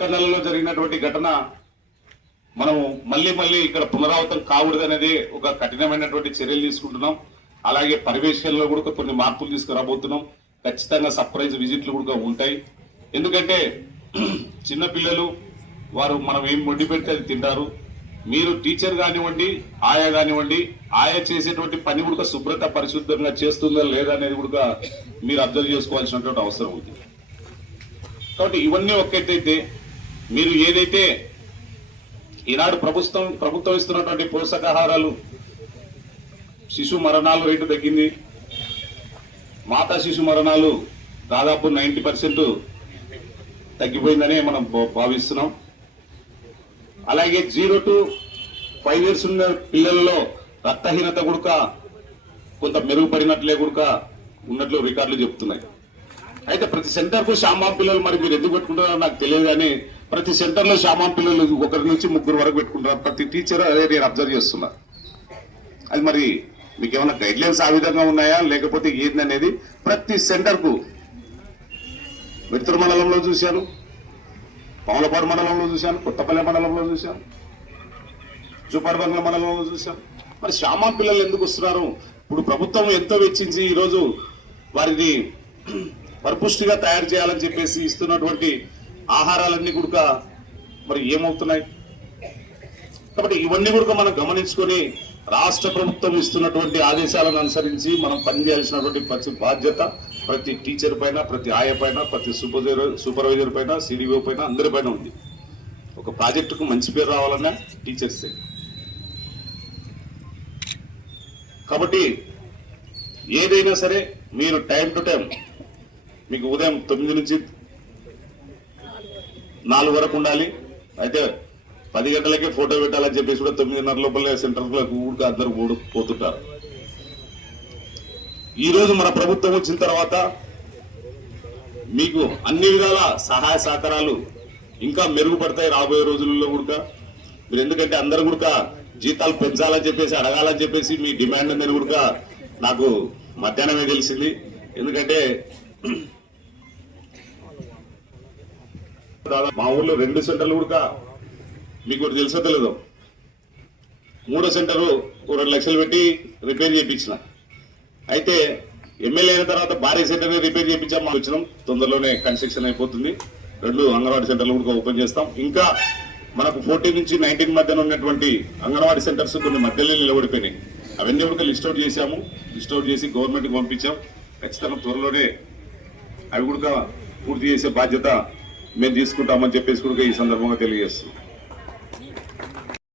కన్నలలో జరిగినటువంటి ఘటన మనము మళ్ళీ మళ్ళీ ఇక్కడ పునరావృతం కాకూడదు అనేది ఒక కఠినమైనటువంటి చర్యలు తీసుకుంటున్నాం. అలాగే పరివేషణలో కూడా కొన్ని మార్పులు తీసుకురాబోతున్నాం. ఖచ్చితంగా సర్ప్రైజ్ విజిట్లు కూడా ఉంటాయి. ఎందుకంటే చిన్నపిల్లలు వారు మనం ఏం వండి పెడితే అది తింటారు. మీరు టీచర్ కానివ్వండి ఆయా కానివ్వండి ఆయా చేసేటువంటి పని కూడా శుభ్రత పరిశుద్ధంగా చేస్తుందా లేదా అనేది కూడా మీరు అబ్జర్వ్ చేసుకోవాల్సినటువంటి అవసరం ఉంది. కాబట్టి ఇవన్నీ ఒక్కటైతే మీరు ఏదైతే ఈనాడు ప్రభుత్వం ప్రభుత్వం ఇస్తున్నటువంటి పోషకాహారాలు శిశు మరణాలు రేటు తగ్గింది. మాతా శిశు మరణాలు దాదాపు నైంటీ పర్సెంట్ తగ్గిపోయిందనే మనం భా- భావిస్తున్నాం. అలాగే జీరో టు ఫైవ్ ఇయర్స్ ఉన్న పిల్లల్లో రక్తహీనత కూడా కొంత మెరుగుపడినట్లే కూడా ఉన్నట్లు రికార్డులు చెప్తున్నాయి. అయితే ప్రతి సెంటర్కు శాంబాబు పిల్లలు మరి మీరు ఎందుకు పెట్టుకుంటారో నాకు తెలియదు కానీ ప్రతి సెంటర్లో శ్యామా పిల్లలు ఒకరి నుంచి ముగ్గురు వరకు పెట్టుకుంటారు. ప్రతి టీచర్ అదే నేను అబ్జర్వ్ చేస్తున్నా. అది మరి మీకు ఏమైనా గైడ్ లైన్స్ ఆ విధంగా ఉన్నాయా? లేకపోతే ఏందనేది ప్రతి సెంటర్కు మిత్ర మండలంలో చూశాను. పవలపాడు మండలంలో చూశాను. కొత్తపల్లి మండలంలో చూశాను. జూపాడుబంగ్ల మండలంలో చూశాను. మరి శ్యామా పిల్లలు ఎందుకు వస్తున్నారు? ఇప్పుడు ప్రభుత్వం ఎంతో వెచ్చించి ఈరోజు వారిని పరిపుష్టిగా తయారు చేయాలని చెప్పేసి ఇస్తున్నటువంటి ఆహారాలన్నీ కూడా మరి ఏమవుతున్నాయి? కాబట్టి ఇవన్నీ కూడా మనం గమనించుకొని రాష్ట్ర ప్రభుత్వం ఇస్తున్నటువంటి ఆదేశాలను అనుసరించి మనం పనిచేయాల్సినటువంటి ప్రతి బాధ్యత ప్రతి టీచర్ పైన ప్రతి ఆయ పైన ప్రతి సూపర్వైజర్ సూపర్వైజర్ పైన సిడిఓ పైన అందరి పైన ఉంది. ఒక ప్రాజెక్టుకు మంచి పేరు రావాలన్నా టీచర్సే కాబట్టి ఏదైనా సరే మీరు టైం టు టైం మీకు ఉదయం తొమ్మిది నుంచి నాలుగు వరకు ఉండాలి. అయితే పది గంటలకే ఫోటో పెట్టాలని చెప్పేసి కూడా తొమ్మిదిన్నర లోపల సెంటర్లకు ఊరికి అందరూ పోతుంటారు. ఈరోజు మన ప్రభుత్వం వచ్చిన తర్వాత మీకు అన్ని విధాల సహాయ సహకారాలు ఇంకా మెరుగుపడతాయి రాబోయే రోజుల్లో కూడా మీరు ఎందుకంటే అందరు కూడా జీతాలు పెంచాలని చెప్పేసి అడగాలని చెప్పేసి మీ డిమాండ్ అనేది కూడా నాకు మధ్యాహ్నమే తెలిసింది. ఎందుకంటే దాదాపు మా ఊర్లో రెండు సెంటర్లు కూడా మీకు తెలుసో తెలియదు మూడో సెంటర్ రెండు లక్షలు పెట్టి రిపేర్ చేయించిన అయితే ఎమ్మెల్యే అయిన తర్వాత భారీ సెంటర్ రిపేర్ చేయించాం మా వచ్చినాం. తొందరలోనే కన్స్ట్రక్షన్ అయిపోతుంది. రెండు అంగన్వాడీ సెంటర్లు కూడా ఓపెన్ చేస్తాం. ఇంకా మనకు ఫోర్టీన్ నుంచి నైన్టీన్ మధ్యన ఉన్నటువంటి అంగన్వాడీ సెంటర్స్ కొన్ని మధ్యలో నిలబడిపోయినాయి. అవన్నీ కూడా లిస్ట్ అవుట్ చేశాము. లిస్ట్ అవుట్ చేసి గవర్నమెంట్కి పంపించాం. ఖచ్చితంగా త్వరలోనే అవి కూడా పూర్తి చేసే బాధ్యత మేము తీసుకుంటామని చెప్పేసి కూడా ఈ సందర్భంగా తెలియజేస్తున్నాం.